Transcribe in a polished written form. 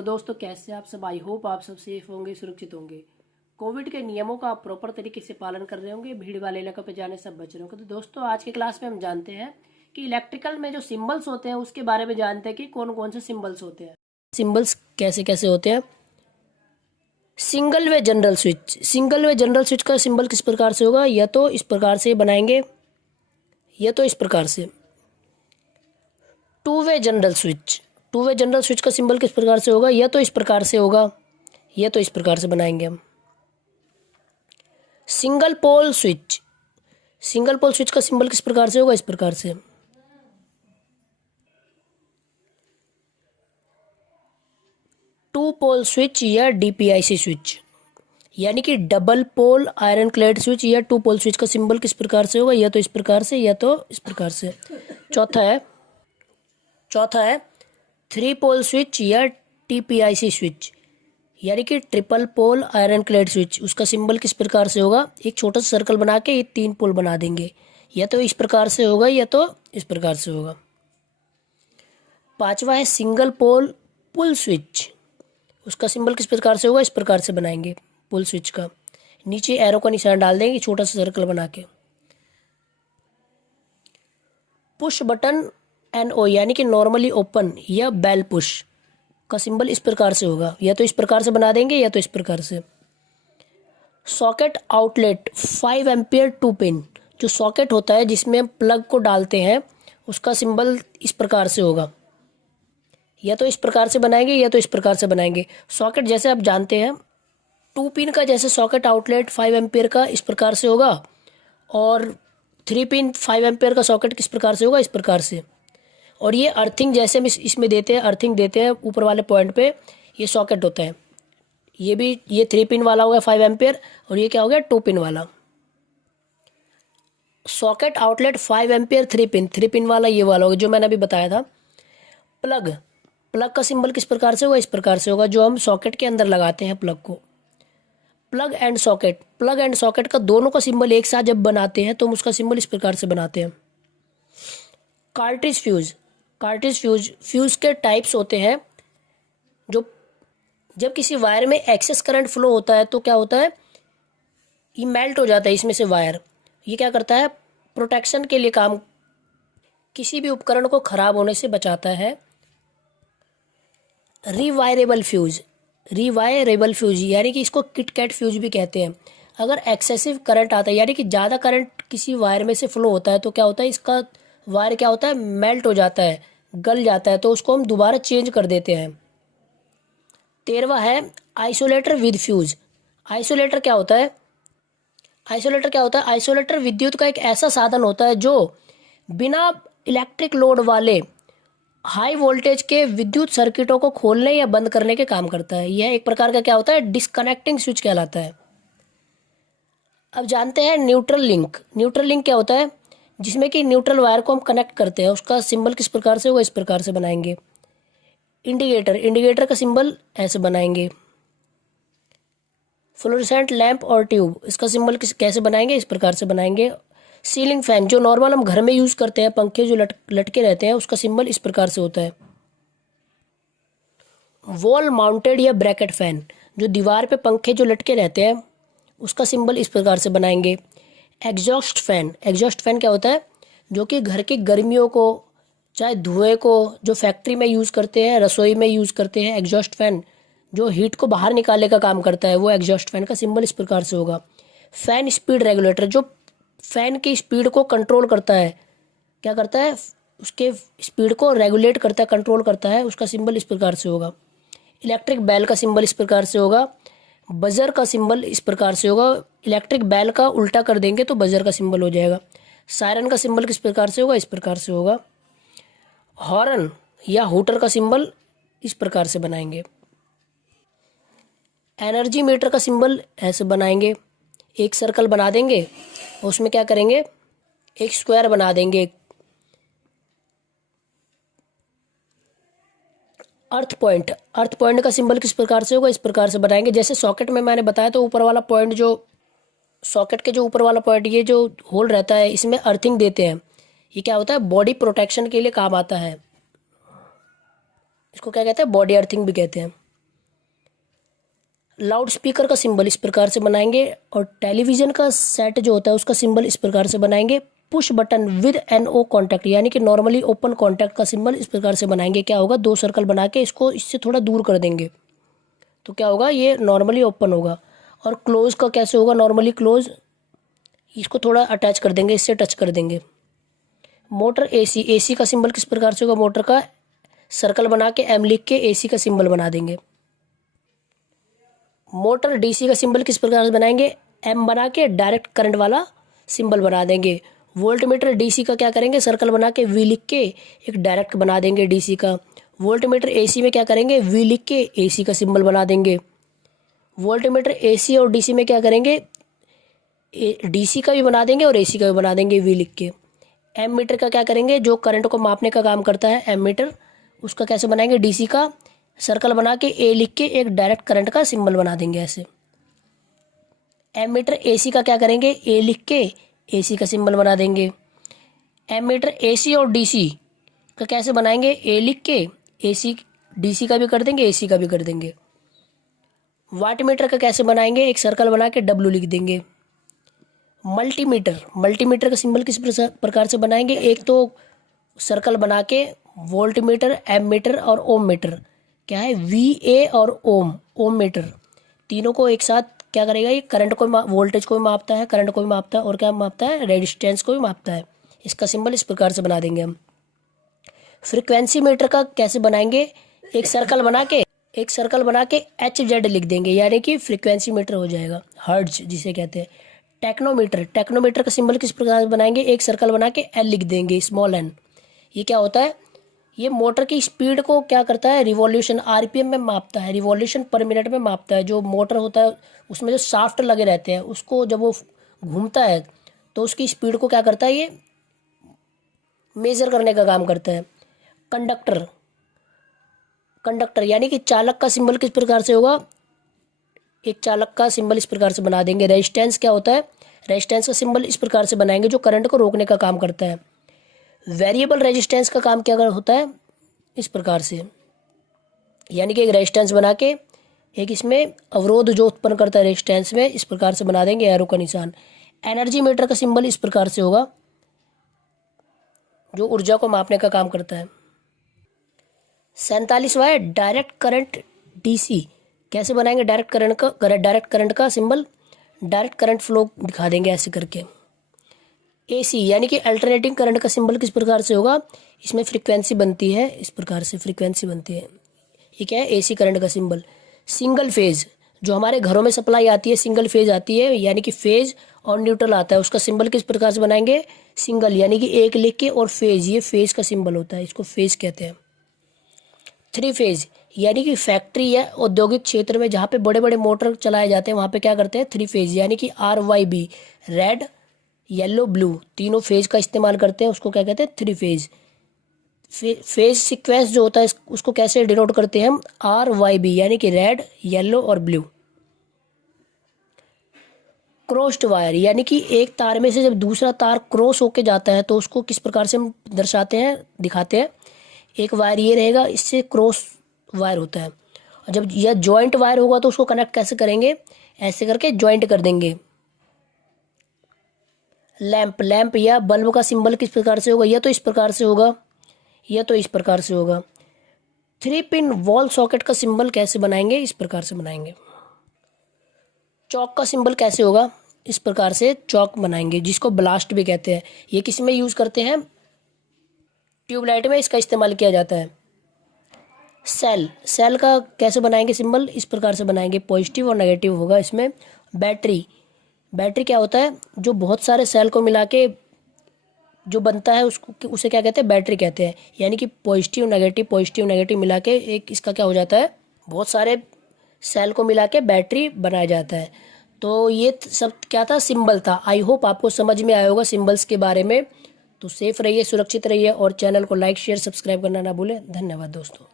Hello दोस्तों, कैसे आप सब। आई होप आप सब सेफ होंगे, सुरक्षित होंगे। कोविड के नियमों का आप प्रॉपर तरीके से पालन कर रहे होंगे, भीड़ वाले इलाकों पे जाने सब बच रहे होंगे। तो दोस्तों, आज के क्लास में हम जानते हैं कि इलेक्ट्रिकल में जो सिंबल्स होते हैं उसके बारे में जानते हैं कि कौन कौन से सिंबल्स होते हैं। सिंबल्स कैसे कैसे होते हैं। Single way general switch. Single way general switch का सिंबल किस प्रकार से होगा, या तो इस प्रकार से बनाएंगे या तो इस प्रकार से। Two way general switch. Two way general switch का सिंबल किस प्रकार से होगा, या तो इस प्रकार से होगा या तो इस प्रकार से बनाएंगे हम। Single pole switch. Single pole switch का सिंबल किस प्रकार से होगा, इस प्रकार से। टू पोल स्विच या डीपीआईसी स्विच, यानी कि double pole iron clad switch या टू पोल स्विच का सिंबल किस प्रकार से होगा, या तो इस प्रकार से या तो इस प्रकार से। चौथा है थ्री पोल स्विच या टीपीआईसी स्विच, यानी कि triple pole iron clad switch. उसका सिंबल किस प्रकार से होगा, एक छोटा सा सर्कल बना के ये 3 पोल बना देंगे, या तो इस प्रकार से होगा या तो इस प्रकार से होगा। पांचवा है सिंगल पोल पुल स्विच। उसका सिंबल किस प्रकार से होगा, इस प्रकार से बनाएंगे पुल स्विच का। नीचे एरो का निशान डाल देंगे छोटा सा सर्कल बना के। पुश बटन NO, यानी कि नॉर्मली ओपन या बेल पुश का सिंबल इस प्रकार से होगा, या तो इस प्रकार से बना देंगे या तो इस प्रकार से। Socket outlet 5 ampere 2 pin. जो सॉकेट होता है जिसमें प्लग को डालते हैं, उसका सिंबल इस प्रकार से होगा, या तो इस प्रकार से बनाएंगे या तो इस प्रकार से बनाएंगे। सॉकेट जैसे आप जानते हैं 2 पिन का, जैसे सॉकेट आउटलेट 5 एम्पियर का इस प्रकार से होगा, और 3 पिन 5 एम्पियर का सॉकेट किस प्रकार से होगा, इस प्रकार से। और ये अर्थिंग जैसे हम इसमें देते हैं, अर्थिंग देते हैं ऊपर वाले पॉइंट पे, ये सॉकेट होता है। ये 3 पिन वाला हो गया 5 एम्पियर, और ये क्या हो गया 2 पिन वाला। सॉकेट आउटलेट 5 एम्पियर 3 पिन वाला ये वाला होगा जो मैंने अभी बताया था। प्लग का सिंबल किस प्रकार से होगा, इस प्रकार से होगा, जो हम सॉकेट के अंदर लगाते हैं प्लग को। प्लग एंड सॉकेट का दोनों का सिंबल एक साथ जब बनाते हैं तो हम उसका सिंबल इस प्रकार से बनाते हैं। कार्ट्रिज फ्यूज के टाइप्स होते हैं। जो जब किसी वायर में एक्सेस करंट फ्लो होता है तो क्या होता है, ये मेल्ट हो जाता है इसमें से वायर। ये क्या करता है, प्रोटेक्शन के लिए काम, किसी भी उपकरण को खराब होने से बचाता है। रिवायरेबल फ्यूज यानी कि इसको किटकैट फ्यूज भी कहते हैं। अगर एक्सेसिव करंट आता है, यानी कि ज़्यादा करंट किसी वायर में से फ्लो होता है, तो क्या होता है, इसका वायर क्या होता है, मेल्ट हो जाता है, गल जाता है, तो उसको हम दोबारा चेंज कर देते हैं। 13वां है आइसोलेटर विद फ्यूज। आइसोलेटर क्या होता है, आइसोलेटर विद्युत का एक ऐसा साधन होता है जो बिना इलेक्ट्रिक लोड वाले हाई वोल्टेज के विद्युत सर्किटों को खोलने या बंद करने के काम करता है। यह एक प्रकार का क्या होता है, डिस्कनेक्टिंग स्विच कहलाता है। अब जानते हैं न्यूट्रल लिंक क्या होता है, जिसमें कि न्यूट्रल वायर को हम कनेक्ट करते हैं। उसका सिंबल किस प्रकार से होगा, इस प्रकार से बनाएंगे। इंडिकेटर का सिंबल ऐसे बनाएंगे। फ्लोरेसेंट लैंप और ट्यूब, इसका सिंबल कैसे बनाएंगे, इस प्रकार से बनाएंगे। सीलिंग फैन, जो नॉर्मल हम घर में यूज करते हैं, पंखे जो लटके रहते हैं, उसका सिंबल इस प्रकार से होता है। वॉल माउंटेड या ब्रैकेट फैन, जो दीवार पे पंखे जो लटके रहते हैं, उसका सिंबल इस प्रकार से बनाएंगे। एग्जॉस्ट फैन क्या होता है, जो कि घर की गर्मियों को, चाहे धुएं को, जो फैक्ट्री में यूज़ करते हैं, रसोई में यूज़ करते हैं, एग्जॉस्ट फैन जो हीट को बाहर निकालने का काम करता है, वो एग्जॉस्ट फैन का सिंबल इस प्रकार से होगा। फैन स्पीड रेगुलेटर, जो फैन की स्पीड को कंट्रोल करता है, क्या करता है, उसके स्पीड को रेगुलेट करता है, कंट्रोल करता है, उसका सिंबल इस प्रकार से होगा। इलेक्ट्रिक बेल का सिंबल इस प्रकार से होगा। बजर का सिंबल इस प्रकार से होगा। इलेक्ट्रिक बेल का उल्टा कर देंगे तो बजर का सिंबल हो जाएगा। सायरन का सिंबल किस प्रकार से होगा, इस प्रकार से होगा। हॉर्न या हूटर का सिंबल इस प्रकार से बनाएंगे। एनर्जी मीटर का सिंबल ऐसे बनाएंगे, एक सर्कल बना देंगे और उसमें क्या करेंगे, एक स्क्वायर बना देंगे। अर्थ पॉइंट का सिंबल किस प्रकार से होगा, इस प्रकार से बनाएंगे। जैसे सॉकेट में मैंने बताया, तो ऊपर वाला पॉइंट, जो सॉकेट के जो ऊपर वाला पॉइंट, ये जो होल रहता है, इसमें अर्थिंग देते हैं। ये क्या होता है, बॉडी प्रोटेक्शन के लिए काम आता है। इसको क्या कहते हैं, बॉडी अर्थिंग भी कहते हैं। लाउड स्पीकर का सिंबल इस प्रकार से बनाएंगे, और टेलीविज़न का सेट जो होता है उसका सिंबल इस प्रकार से बनाएंगे। Push button with NO contact, यानी कि नॉर्मली ओपन कॉन्टैक्ट का सिंबल इस प्रकार से बनाएंगे। क्या होगा, 2 सर्कल बना के इसको इससे थोड़ा दूर कर देंगे तो क्या होगा, ये नॉर्मली ओपन होगा। और क्लोज का कैसे होगा, नॉर्मली क्लोज, इसको थोड़ा अटैच कर देंगे, इससे टच कर देंगे। मोटर AC, AC का सिंबल किस प्रकार से होगा, मोटर का सर्कल बना के M लिख के AC का सिंबल बना देंगे। मोटर DC का सिंबल किस प्रकार से बनाएंगे, M बना के डायरेक्ट करंट वाला सिंबल बना देंगे। वोल्ट मीटर DC का क्या करेंगे, सर्कल बना के V लिख के एक डायरेक्ट बना देंगे DC का। वोल्ट मीटर AC में क्या करेंगे, V लिख के AC का सिंबल बना देंगे। वोल्ट मीटर AC और DC में क्या करेंगे, DC का भी बना देंगे और AC का भी बना देंगे V लिख के। एम मीटर का क्या करेंगे, जो करंट को मापने का काम करता है एम मीटर, उसका कैसे बनाएंगे, DC का सर्कल बना के A लिख के एक डायरेक्ट करंट का सिंबल बना देंगे ऐसे। एम मीटर AC का क्या करेंगे, A लिख के AC का सिंबल बना देंगे। एम मीटर AC और DC का कैसे बनाएंगे, A लिख के AC DC का भी कर देंगे, AC का भी कर देंगे। वाट मीटर का कैसे बनाएंगे, एक सर्कल बना के W लिख देंगे। मल्टीमीटर का सिंबल किस प्रकार से बनाएंगे, एक तो सर्कल बना के वोल्ट मीटर, एम मीटर और ओम मीटर, क्या है VA और ओम मीटर, तीनों को एक साथ क्या करेगा, ये करंट को वोल्टेज को भी मापता है, करंट को भी मापता है, और क्या मापता है, रेजिस्टेंस को भी मापता है। इसका सिंबल इस प्रकार से बना देंगे हम। फ्रीक्वेंसी मीटर का कैसे बनाएंगे, एक सर्कल बना के HZ लिख देंगे, यानी कि फ्रीक्वेंसी मीटर हो जाएगा, हर्ट्ज जिसे कहते हैं। टेक्नोमीटर का सिंबल किस प्रकार से बनाएंगे, एक सर्कल बना के L लिख देंगे, स्मॉल n। ये क्या होता है, ये मोटर की स्पीड को क्या करता है, रिवॉल्यूशन RPM में मापता है, रिवॉल्यूशन पर मिनट में मापता है। जो मोटर होता है उसमें जो शाफ्ट लगे रहते हैं, उसको जब वो घूमता है तो उसकी स्पीड को क्या करता है, ये मेजर करने का काम करता है। कंडक्टर यानी कि चालक का सिंबल किस प्रकार से होगा, एक चालक का सिंबल इस प्रकार से बना देंगे। रेजिस्टेंस क्या होता है, रेजिस्टेंस का सिंबल इस प्रकार से बनाएंगे, जो करंट को रोकने का काम करता है। वेरिएबल रेजिस्टेंस का काम क्या होता है, इस प्रकार से, यानी कि एक रेजिस्टेंस बना के एक इसमें अवरोध जो उत्पन्न करता है रेजिस्टेंस में, इस प्रकार से बना देंगे एरो का निशान। एनर्जी मीटर का सिंबल इस प्रकार से होगा, जो ऊर्जा को मापने का काम करता है। 47वां है डायरेक्ट करंट DC, कैसे बनाएंगे, डायरेक्ट करंट का सिंबल, डायरेक्ट करंट फ्लो दिखा देंगे ऐसे करके। AC यानी कि अल्टरनेटिंग करंट का सिंबल किस प्रकार से होगा, इसमें फ्रीक्वेंसी बनती है, इस प्रकार से फ्रीक्वेंसी बनती है। ये क्या है, AC करंट का सिंबल। सिंगल फेज, जो हमारे घरों में सप्लाई आती है सिंगल फेज आती है, यानी कि फेज और न्यूट्रल आता है, उसका सिंबल किस प्रकार से बनाएंगे, सिंगल यानी कि एक लिख के, और फेज, ये फेज का सिंबल होता है, इसको फेज कहते हैं। 3 फेज यानी कि फैक्ट्री या औद्योगिक क्षेत्र में जहाँ पे बड़े बड़े मोटर चलाए जाते हैं, वहाँ पे क्या करते हैं, 3 फेज यानी कि RYB, रेड येलो ब्लू, तीनों फेज का इस्तेमाल करते हैं, उसको क्या कहते हैं, 3 फेज। फेज सीक्वेंस जो होता है उसको कैसे डिनोट करते हैं हम, RYB यानी कि रेड येलो और ब्लू। क्रॉस्ड वायर यानी कि एक तार में से जब दूसरा तार क्रॉस होके जाता है तो उसको किस प्रकार से हम दर्शाते हैं, दिखाते हैं, एक वायर ये रहेगा, इससे क्रॉस वायर होता है। और जब यह जॉइंट वायर होगा तो उसको कनेक्ट कैसे करेंगे, ऐसे करके जॉइंट कर देंगे। लैंप या बल्ब का सिंबल किस प्रकार से होगा, यह तो इस प्रकार से होगा, यह तो इस प्रकार से होगा। 3 पिन वॉल सॉकेट का सिंबल कैसे बनाएंगे, इस प्रकार से बनाएंगे। चौक का सिंबल कैसे होगा, इस प्रकार से चौक बनाएंगे, जिसको ब्लास्ट भी कहते हैं। ये किस में यूज करते हैं, ट्यूबलाइट में इसका इस्तेमाल किया जाता है। सेल का कैसे बनाएंगे सिंबल, इस प्रकार से बनाएंगे, पॉजिटिव और नेगेटिव होगा इसमें। बैटरी क्या होता है, जो बहुत सारे सेल को मिला के जो बनता है उसे क्या कहते हैं, बैटरी कहते हैं। यानी कि पॉजिटिव नेगेटिव मिला के एक इसका क्या हो जाता है, बहुत सारे सेल को मिला के बैटरी बनाया जाता है। तो ये सब क्या था, सिंबल था। आई होप आपको समझ में आया होगा सिंबल्स के बारे में। तो सेफ रहिए, सुरक्षित रहिए, और चैनल को लाइक शेयर सब्सक्राइब करना ना भूलें। धन्यवाद दोस्तों।